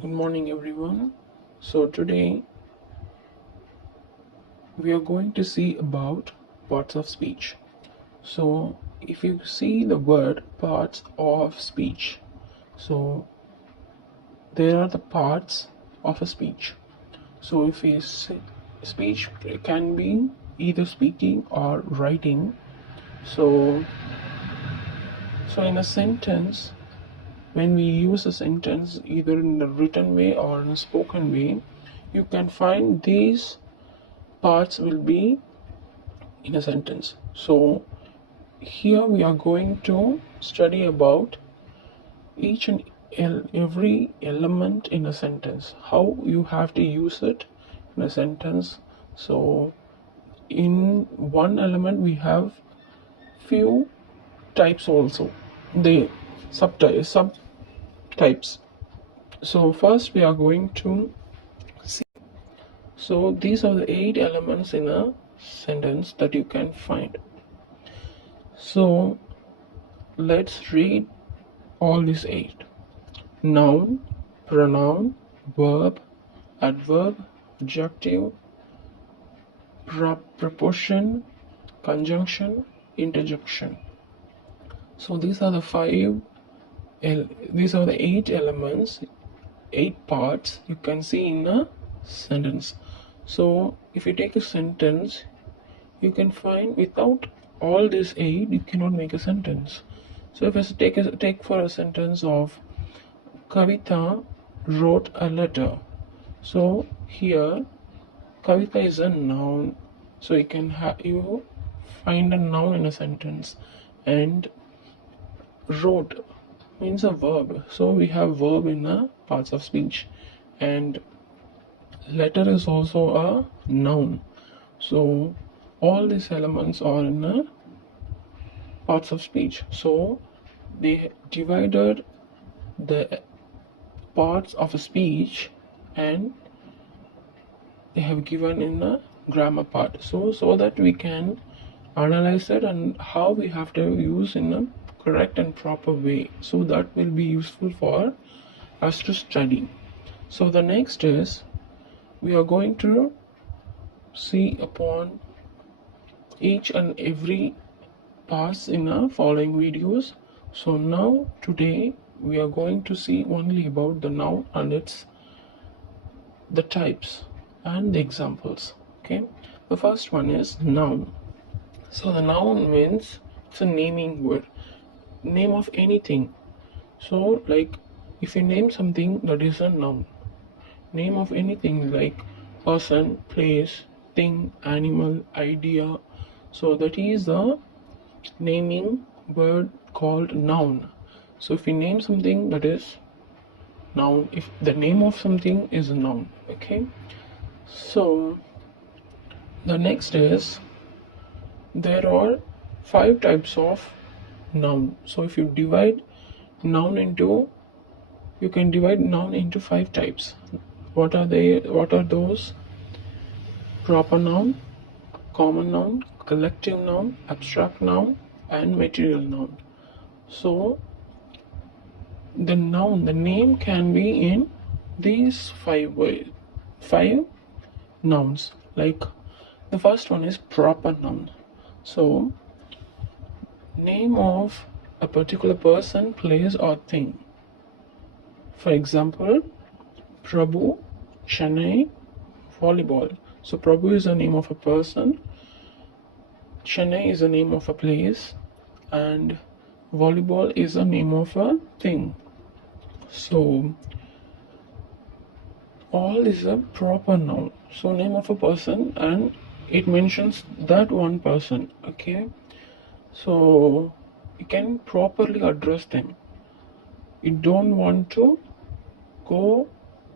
Good morning, everyone. So, today we are going to see about parts of speech. So, if you see the word parts of speech, so there are the parts of a speech. So, if we say speech can be either speaking or writing. So, in a sentence, when we use a sentence either in a written way or in a spoken way, you can find these parts will be in a sentence. So here we are going to study about each and every element in a sentence, how you have to use it in a sentence. So in one element we have few types also, the subtypes. So first we are going to see, so these are the 8 elements in a sentence that you can find. So let's read all these 8. Noun, pronoun, verb, adverb, adjective, preposition, conjunction, interjection. So these are the these are the 8 elements, 8 parts you can see in a sentence. So if you take a sentence, you can find without all these 8 you cannot make a sentence. So if I take for a sentence of Kavita wrote a letter. So here Kavita is a noun. So you find a noun in a sentence, and wrote means a verb. So we have verb in the parts of speech, and letter is also a noun. So all these elements are in the parts of speech. So they divided the parts of a speech, and they have given in the grammar part, so that we can analyze it and how we have to use in a correct and proper way, so that will be useful for us to study. So the next is, we are going to see upon each and every parts in our following videos. So now today we are going to see only about the noun and its the types and the examples. Okay, the first one is noun. So the noun means it's a naming word, name of anything. So like if you name something, that is a noun. Name of anything like person, place, thing, animal, idea. So that is the naming word called noun. So if you name something, that is noun. If the name of something is a noun. Okay, so the next is, there are 5 types of noun. So if you divide noun into, you can divide noun into 5 types. What are they? What are those? Proper noun, common noun, collective noun, abstract noun, and material noun. So the noun, the name can be in these 5 ways, 5 nouns. Like the first one is proper noun. So name of a particular person, place, or thing. For example, Prabhu, Chennai, volleyball. So Prabhu is the name of a person, Chennai is the name of a place, and volleyball is the name of a thing. So all is a proper noun. So name of a person, and it mentions that one person. Okay, so you can properly address them. You don't want to go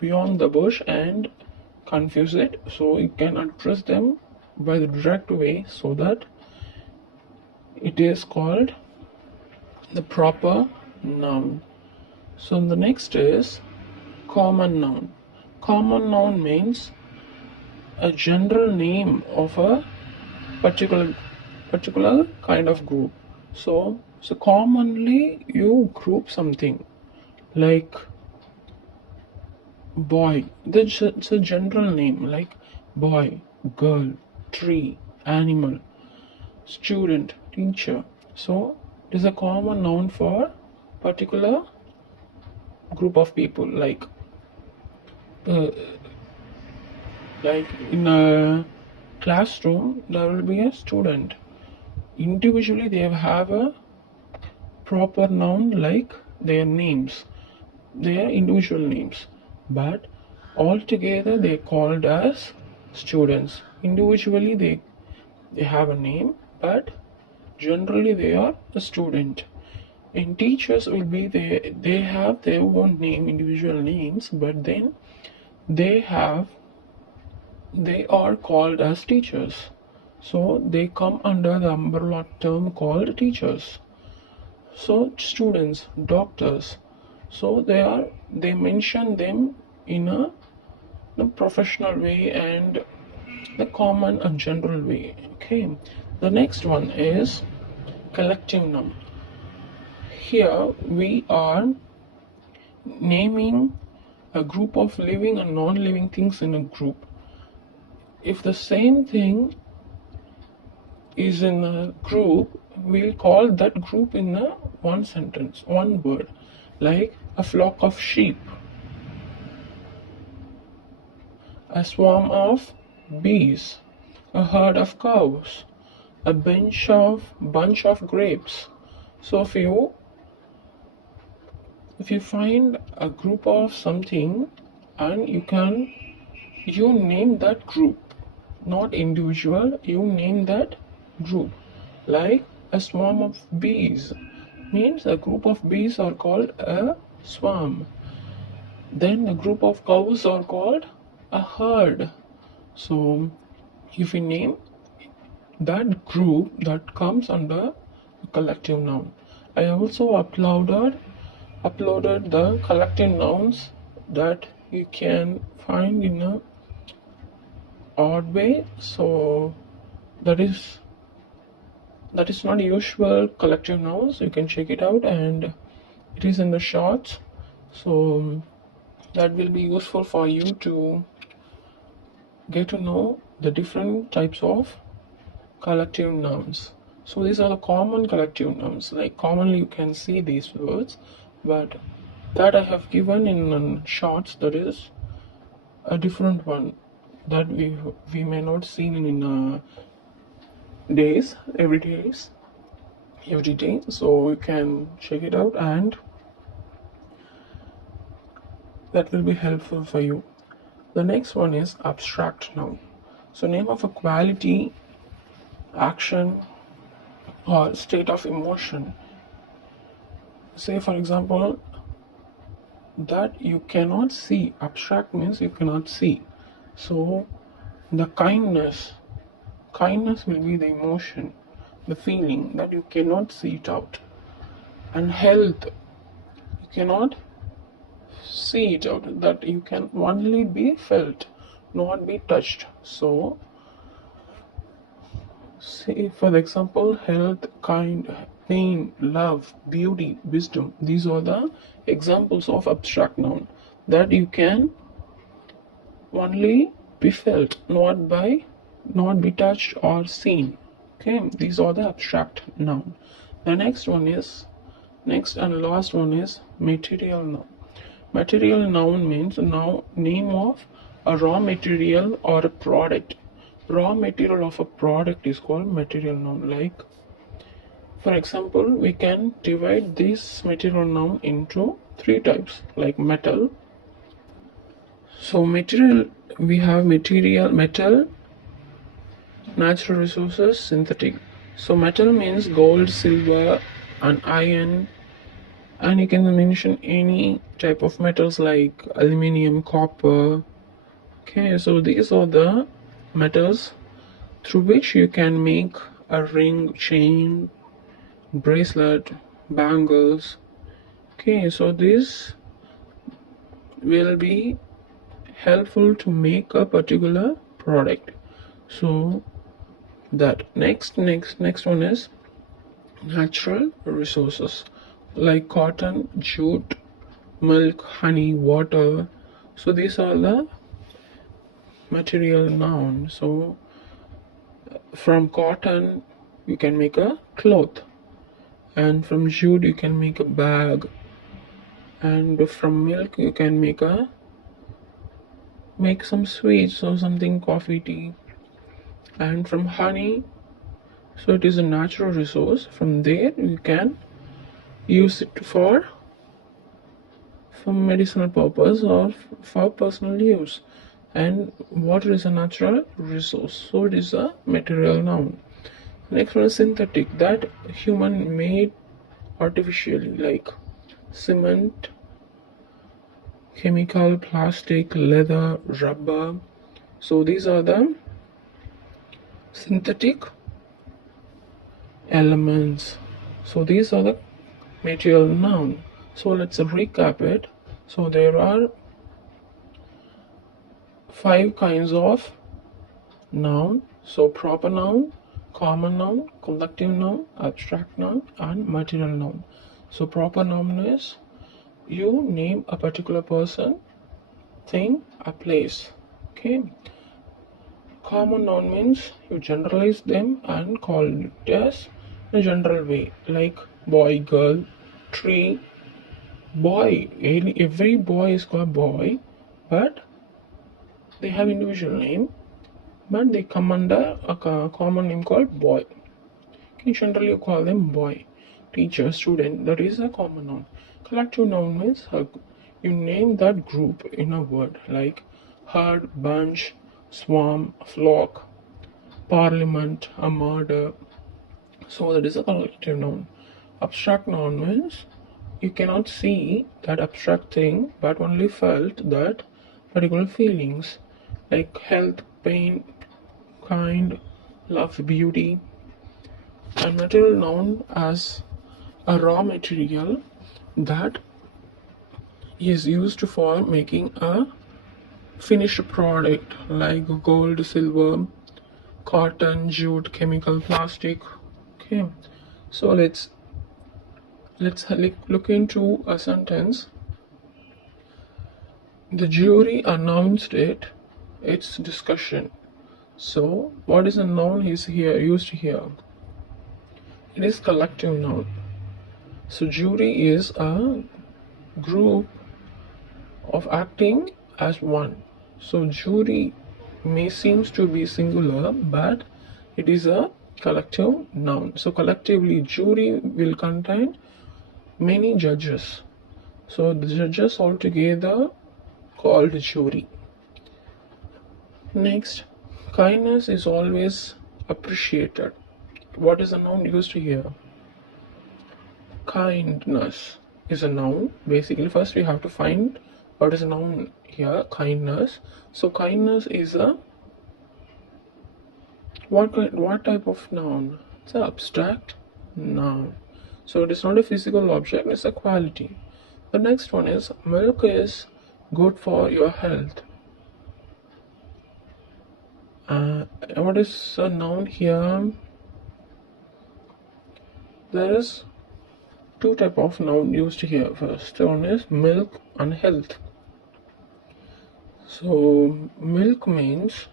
beyond the bush and confuse it, so you can address them by the direct way, so that it is called the proper noun. So the next is common noun. Common noun means a general name of a particular kind of group. So commonly you group something like boy. It's a general name like boy, girl, tree, animal, student, teacher. So it is a common noun for particular group of people, uh, like in a classroom there will be a student. Individually they have a proper noun like their names, their individual names, but altogether they called as students. Individually they have a name, but generally they are a student. And teachers will be they have their own name, individual names, but then they have they are called as teachers. So they come under the umbrella term called teachers. So students, doctors. So they mention them in a professional way and the common and general way. Okay. The next one is collective noun. Here we are naming a group of living and non-living things in a group. If the same thing is in a group, we'll call that group in a one sentence, one word, like a flock of sheep, a swarm of bees, a herd of cows, a bunch of grapes. So if you find a group of something and you name that group, not individual, you name that group. Like a swarm of bees means a group of bees are called a swarm. Then a group of cows are called a herd. So if we name that group, that comes under a collective noun. I also uploaded the collective nouns that you can find in a odd way. So that is not usual collective nouns. You can check it out, and it is in the shorts. So that will be useful for you to get to know the different types of collective nouns. So these are the common collective nouns. Like commonly you can see these words, but that I have given in shorts, that is a different one that we may not see in days, every day. So you can check it out, and that will be helpful for you. The next one is abstract noun. So name of a quality, action, or state of emotion. Say for example that you cannot see. Abstract means you cannot see. So the kindness will be the emotion, the feeling that you cannot see it out. And health, you cannot see it out, that you can only be felt, not be touched. So say for example health, kind, pain, love, beauty, wisdom. These are the examples of abstract noun that you can only be felt, not be touched or seen. Okay, these are the abstract noun. The next and last one is material noun. Material noun means name of a raw material or a product. Raw material of a product is called material noun. Like for example, we can divide this material noun into three types, like metal. So material, we have metal, natural resources, synthetic. So metal means gold, silver, and iron, and you can mention any type of metals like aluminium, copper. Okay, so these are the metals through which you can make a ring, chain, bracelet, bangles. Okay, so this will be helpful to make a particular product. So that next one is natural resources like cotton, jute, milk, honey, water, So these are the material noun. So from cotton you can make a cloth, and from jute you can make a bag, and from milk you can make some sweets or something, coffee, tea. And from honey, so it is a natural resource. From there you can use it for medicinal purpose or for personal use. And water is a natural resource, so it is a material noun. Next one is synthetic, that human made artificially, like cement, chemical, plastic, leather, rubber. So these are the synthetic elements. So these are the material noun. So let's recap it. So there are 5 kinds of noun. So proper noun, common noun, collective noun, abstract noun, and material noun. So proper noun is you name a particular person, thing, a place. Okay. Common noun means you generalize them and call it as a general way, like boy, girl, tree. Boy, every boy is called boy, but they have individual name, but they come under a common name called boy. Okay, generally you call them boy. Teacher, student, that is a common noun. Collective noun means you name that group in a word, like herd, bunch, swarm, flock, parliament, a murder. So that is a collective noun. Abstract noun means you cannot see that abstract thing, but only felt that particular feelings, like health, pain, kind, love, beauty. And material noun as a raw material that is used for making a finished product, like gold, silver, cotton, jute, chemical, plastic. Okay, so let's look into a sentence. The jury announced its discussion. So what is a noun is here used here? It is collective noun. So jury is a group of acting as one. So jury may seems to be singular, but it is a collective noun. So collectively jury will contain many judges. So the judges altogether called jury. Next, kindness is always appreciated. What is the noun used here? Kindness is a noun. Basically, first we have to find what is a noun here. Kindness. So kindness is a what type of noun? It's an abstract noun. So it is not a physical object, it's a quality. The next one is milk is good for your health. What is a noun here? There is 2 type of noun used here. First one is milk and health. So milk means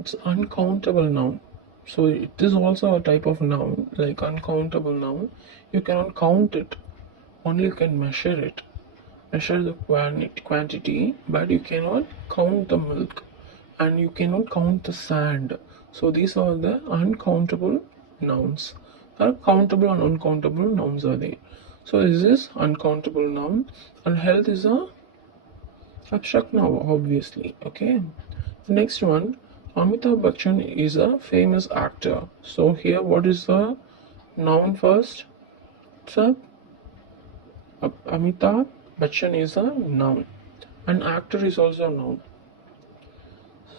it's uncountable noun. So it is also a type of noun, like uncountable noun. You cannot count it, only you can measure it. Measure the quantity, but you cannot count the milk, and you cannot count the sand. So these are the uncountable nouns. Countable and uncountable nouns are there. So this is uncountable noun, and health is a abstract noun, obviously. Okay. The next one, Amitabh Bachchan is a famous actor. So here, what is the noun first? It's a Amitabh Bachchan is a noun. An actor is also a noun.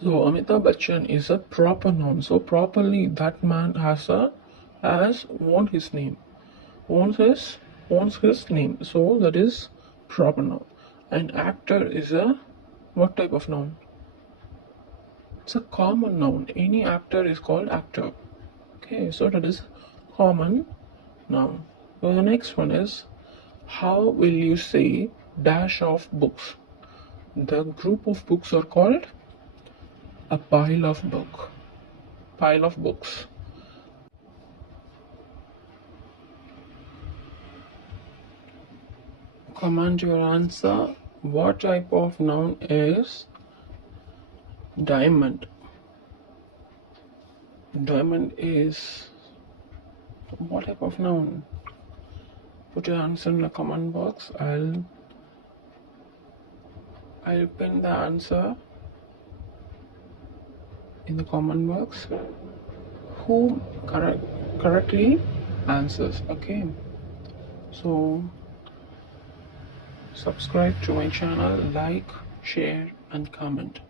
So Amitabh Bachchan is a proper noun. So properly that man has won his name. Owns his name. So that is proper noun. An actor is a what type of noun? It's a common noun. Any actor is called actor. Okay, so that is common noun. So the next one is how will you say dash of books? The group of books are called a pile of books. Comment your answer. What type of noun is diamond? Diamond is what type of noun? Put your answer in the comment box. I'll pin the answer in the comment box. Who correctly answers? Okay. So subscribe to my channel, like, share, and comment.